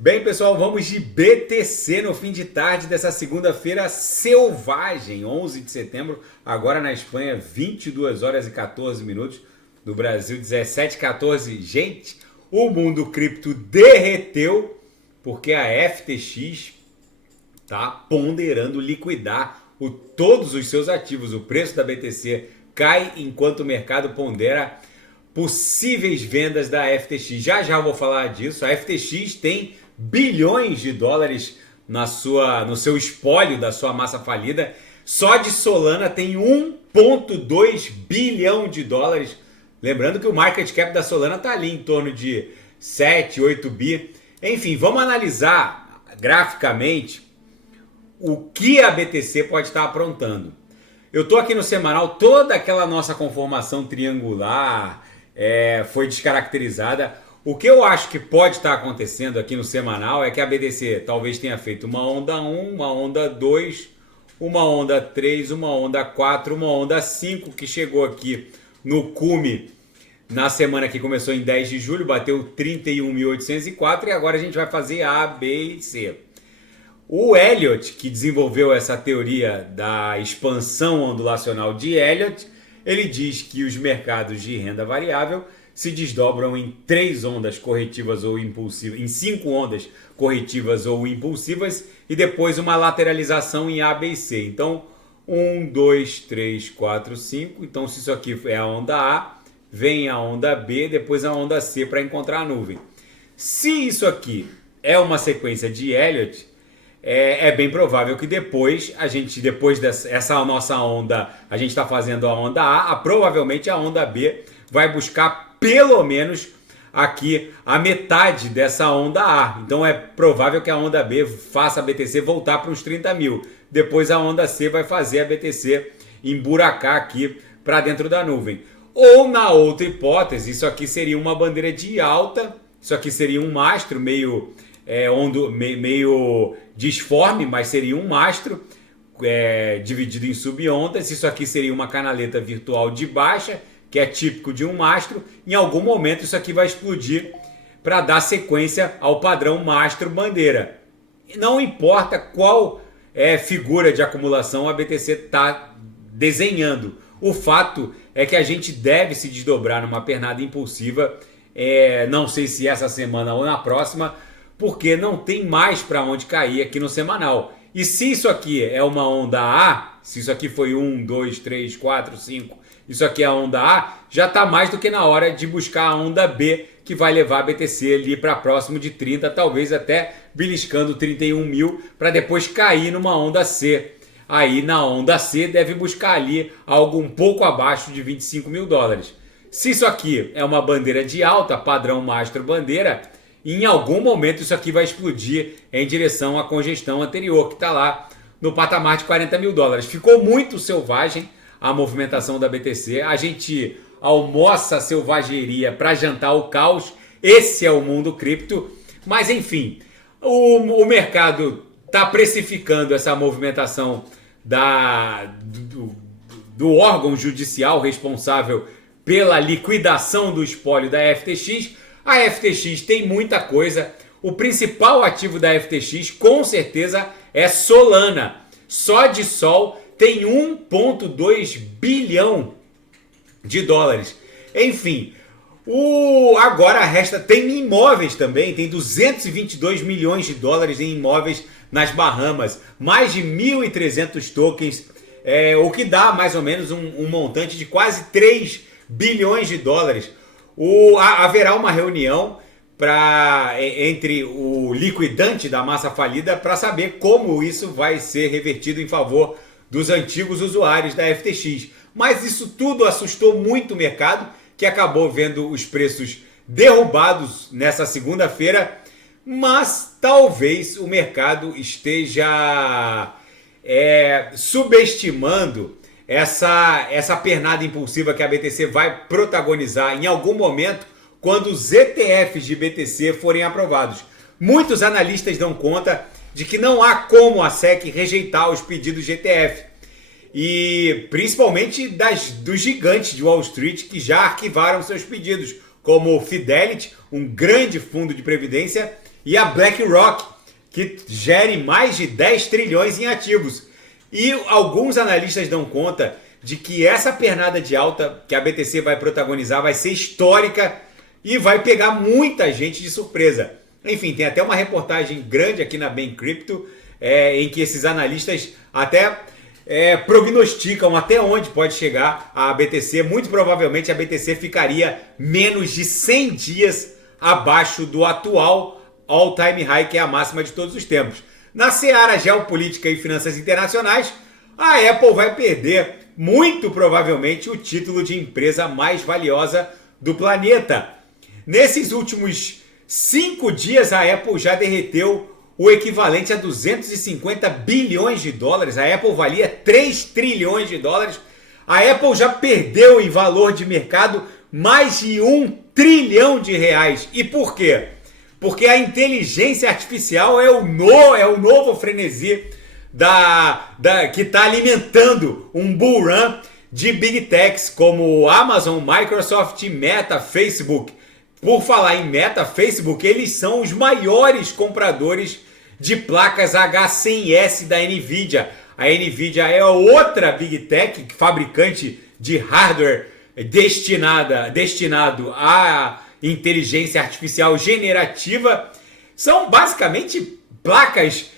Bem, pessoal, vamos de BTC no fim de tarde dessa segunda-feira selvagem, 11 de setembro, agora na Espanha, 22 horas e 14 minutos, no Brasil, 17 e 14. Gente, o mundo cripto derreteu porque a FTX está ponderando liquidar todos os seus ativos. O preço da BTC cai enquanto o mercado pondera possíveis vendas da FTX. Já já eu vou falar disso. A FTX tem bilhões de dólares no seu espólio da sua massa falida. Só de Solana tem 1,2 bilhão de dólares. Lembrando que o market cap da Solana está ali em torno de 7, 8 bi. Enfim, vamos analisar graficamente o que a BTC pode estar aprontando. Eu estou aqui no semanal, toda aquela nossa conformação triangular foi descaracterizada. O que eu acho que pode estar acontecendo aqui no semanal é que a BTC talvez tenha feito uma onda 1, uma onda 2, uma onda 3, uma onda 4, uma onda 5, que chegou aqui no cume na semana que começou em 10 de julho, bateu 31.804 e agora a gente vai fazer A, B e C. O Elliott, que desenvolveu essa teoria da expansão ondulacional de Elliott, ele diz que os mercados de renda variável se desdobram em 3 ondas corretivas ou impulsivas, em 5 ondas corretivas ou impulsivas e depois uma lateralização em A, B e C. Então, 1, 2, 3, 4, 5. Então, se isso aqui é a onda A, vem a onda B, depois a onda C para encontrar a nuvem. Se isso aqui é uma sequência de Elliott, é bem provável que depois dessa nossa onda, a gente está fazendo a onda A, provavelmente a onda B vai buscar pelo menos aqui a metade dessa onda A. Então é provável que a onda B faça a BTC voltar para uns 30 mil. Depois a onda C vai fazer a BTC emburacar aqui para dentro da nuvem. Ou na outra hipótese, isso aqui seria uma bandeira de alta, isso aqui seria um mastro meio disforme, mas seria um mastro dividido em subondas. Isso aqui seria uma canaleta virtual de baixa, que é típico de um mastro. Em algum momento isso aqui vai explodir para dar sequência ao padrão mastro bandeira. Não importa qual figura de acumulação a BTC está desenhando. O fato é que a gente deve se desdobrar numa pernada impulsiva, não sei se essa semana ou na próxima, porque não tem mais para onde cair aqui no semanal. E se isso aqui é uma onda A, se isso aqui foi 1, 2, 3, 4, 5, isso aqui é a onda A, já está mais do que na hora de buscar a onda B, que vai levar a BTC ali para próximo de 30, talvez até beliscando 31 mil, para depois cair numa onda C. Aí na onda C deve buscar ali algo um pouco abaixo de 25 mil dólares. Se isso aqui é uma bandeira de alta, padrão mastro bandeira, em algum momento isso aqui vai explodir em direção à congestão anterior, que está lá no patamar de 40 mil dólares. Ficou muito selvagem a movimentação da BTC. A gente almoça a selvageria para jantar o caos. Esse é o mundo cripto. Mas enfim, o mercado está precificando essa movimentação do órgão judicial responsável pela liquidação do espólio da FTX. A FTX tem muita coisa. O principal ativo da FTX, com certeza, é Solana. Só de Sol tem 1,2 bilhão de dólares. Enfim, agora tem imóveis também. Tem 222 milhões de dólares em imóveis nas Bahamas. Mais de 1.300 tokens, o que dá mais ou menos um montante de quase 3 bilhões de dólares. Haverá uma reunião entre o liquidante da massa falida para saber como isso vai ser revertido em favor dos antigos usuários da FTX. Mas isso tudo assustou muito o mercado, que acabou vendo os preços derrubados nessa segunda-feira, mas talvez o mercado esteja subestimando essa pernada impulsiva que a BTC vai protagonizar em algum momento quando os ETFs de BTC forem aprovados. Muitos analistas dão conta de que não há como a SEC rejeitar os pedidos de ETF. E principalmente dos gigantes de Wall Street que já arquivaram seus pedidos, como o Fidelity, um grande fundo de previdência, e a BlackRock, que gere mais de 10 trilhões em ativos. E alguns analistas dão conta de que essa pernada de alta que a BTC vai protagonizar vai ser histórica e vai pegar muita gente de surpresa. Enfim, tem até uma reportagem grande aqui na Bem Crypto, em que esses analistas até prognosticam até onde pode chegar a BTC. Muito provavelmente a BTC ficaria menos de 100 dias abaixo do atual all-time high, que é a máxima de todos os tempos. Na seara geopolítica e finanças internacionais, a Apple vai perder muito provavelmente o título de empresa mais valiosa do planeta. Nesses últimos 5 dias, a Apple já derreteu o equivalente a 250 bilhões de dólares. A Apple valia 3 trilhões de dólares. A Apple já perdeu em valor de mercado mais de 1 trilhão de reais. E por quê? Porque a inteligência artificial é o novo frenesi que está alimentando um bull run de big techs como Amazon, Microsoft, Meta, Facebook. Por falar em Meta, Facebook, eles são os maiores compradores de placas H100S da NVIDIA. A NVIDIA é outra big tech, fabricante de hardware destinado à inteligência artificial generativa. São basicamente placas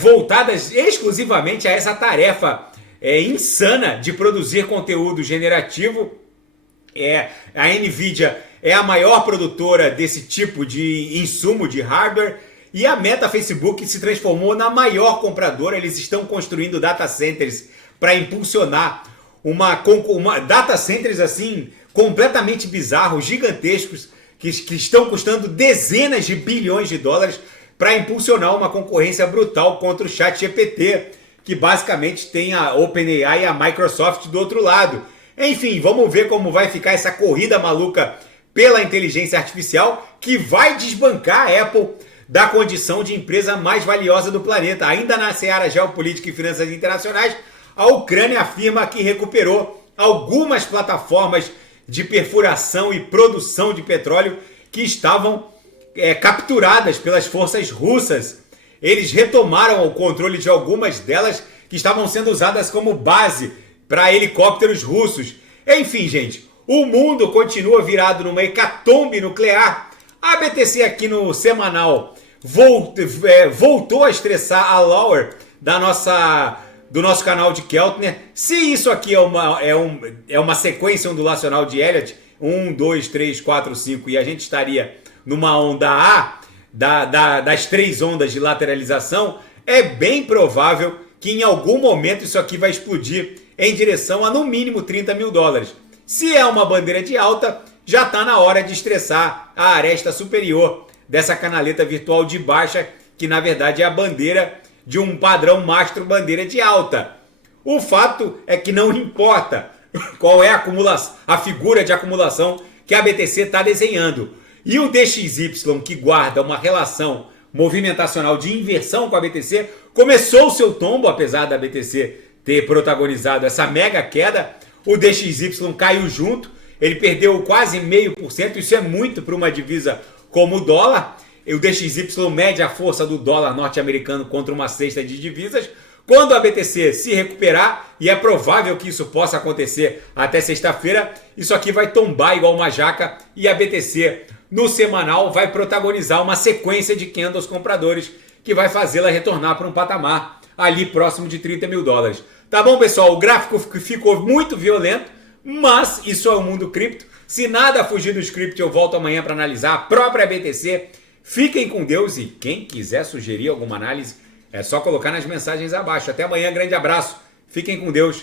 voltadas exclusivamente a essa tarefa insana de produzir conteúdo generativo. A NVIDIA é a maior produtora desse tipo de insumo de hardware, e a Meta Facebook se transformou na maior compradora. Eles estão construindo data centers para impulsionar uma data centers assim completamente bizarros, gigantescos, que estão custando dezenas de bilhões de dólares para impulsionar uma concorrência brutal contra o ChatGPT, que basicamente tem a OpenAI e a Microsoft do outro lado. Enfim, vamos ver como vai ficar essa corrida maluca pela inteligência artificial, que vai desbancar a Apple da condição de empresa mais valiosa do planeta. Ainda na seara geopolítica e finanças internacionais, a Ucrânia afirma que recuperou algumas plataformas de perfuração e produção de petróleo que estavam capturadas pelas forças russas. Eles retomaram o controle de algumas delas que estavam sendo usadas como base para helicópteros russos. Enfim, gente, o mundo continua virado numa hecatombe nuclear. A BTC aqui no semanal voltou a estressar a Lower do nosso canal de Keltner. Se isso aqui é uma sequência ondulacional de Elliott, 1, 2, 3, 4, 5, e a gente estaria numa onda A das 3 ondas de lateralização, é bem provável que em algum momento isso aqui vai explodir em direção a no mínimo 30 mil dólares. Se é uma bandeira de alta, já está na hora de estressar a aresta superior dessa canaleta virtual de baixa, que na verdade é a bandeira de um padrão mastro bandeira de alta. O fato é que não importa qual é a figura de acumulação que a BTC está desenhando. E o DXY, que guarda uma relação movimentacional de inversão com a BTC, começou o seu tombo, apesar da BTC ter protagonizado essa mega queda. O DXY caiu junto, ele perdeu quase 0,5%, isso é muito para uma divisa como o dólar. O DXY mede a força do dólar norte-americano contra uma cesta de divisas. Quando a BTC se recuperar, e é provável que isso possa acontecer até sexta-feira, isso aqui vai tombar igual uma jaca e a BTC no semanal vai protagonizar uma sequência de candles compradores que vai fazê-la retornar para um patamar ali próximo de 30 mil dólares. Tá bom, pessoal? O gráfico ficou muito violento, mas isso é o mundo cripto. Se nada fugir do script, eu volto amanhã para analisar a própria BTC. Fiquem com Deus e quem quiser sugerir alguma análise, é só colocar nas mensagens abaixo. Até amanhã, grande abraço. Fiquem com Deus.